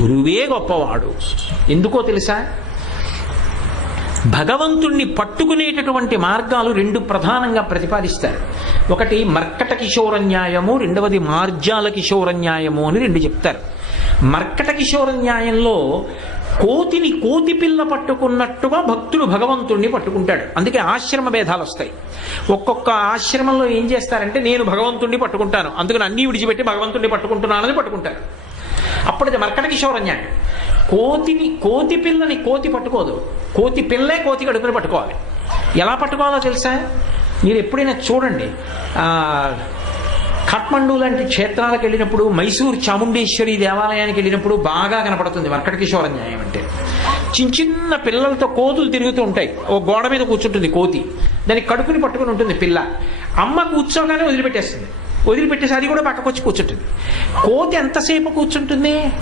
గురువే గొప్పవాడు. ఎందుకో తెలుసా? భగవంతుణ్ణి పట్టుకునేటటువంటి మార్గాలు రెండు ప్రధానంగా ప్రతిపాదిస్తారు. ఒకటి మర్కట కిశోర న్యాయము, రెండవది మార్జాల కిశోర న్యాయము అని రెండు చెప్తారు. మర్కట కిశోర న్యాయంలో కోతిని కోతి పిల్ల పట్టుకున్నట్టుగా భక్తుడు భగవంతుణ్ణి పట్టుకుంటాడు. అందుకే ఆశ్రమ భేదాలు వస్తాయి. ఒక్కొక్క ఆశ్రమంలో ఏం చేస్తారంటే, నేను భగవంతుణ్ణి పట్టుకుంటాను, అందుకని అన్నీ విడిచిపెట్టి భగవంతుణ్ణి పట్టుకుంటున్నానని పట్టుకుంటారు. అప్పుడది మర్కట కిశోర న్యాయం. కోతి పిల్లని కోతి పట్టుకోదు, కోతి పిల్లే కోతి కడుపుని పట్టుకోవాలి. ఎలా పట్టుకోవాలో తెలుసా? మీరు ఎప్పుడైనా చూడండి, కాఠ్మండూ లాంటి క్షేత్రాలకు వెళ్ళినప్పుడు, మైసూర్ చాముండేశ్వరి దేవాలయానికి వెళ్ళినప్పుడు బాగా కనపడుతుంది మర్కట కిశోర న్యాయం అంటే. చిన్న చిన్న పిల్లలతో కోతులు తిరుగుతూ ఉంటాయి. ఓ గోడ మీద కూర్చుంటుంది కోతి, దానికి కడుపుని పట్టుకుని ఉంటుంది పిల్ల. అమ్మ కూర్చోగానే వదిలిపెట్టేస్తుంది, వదిలిపెట్టేసి అది కూడా పక్కకొచ్చి కూర్చుంటుంది. కోతి ఎంతసేపు కూర్చుంటుంది?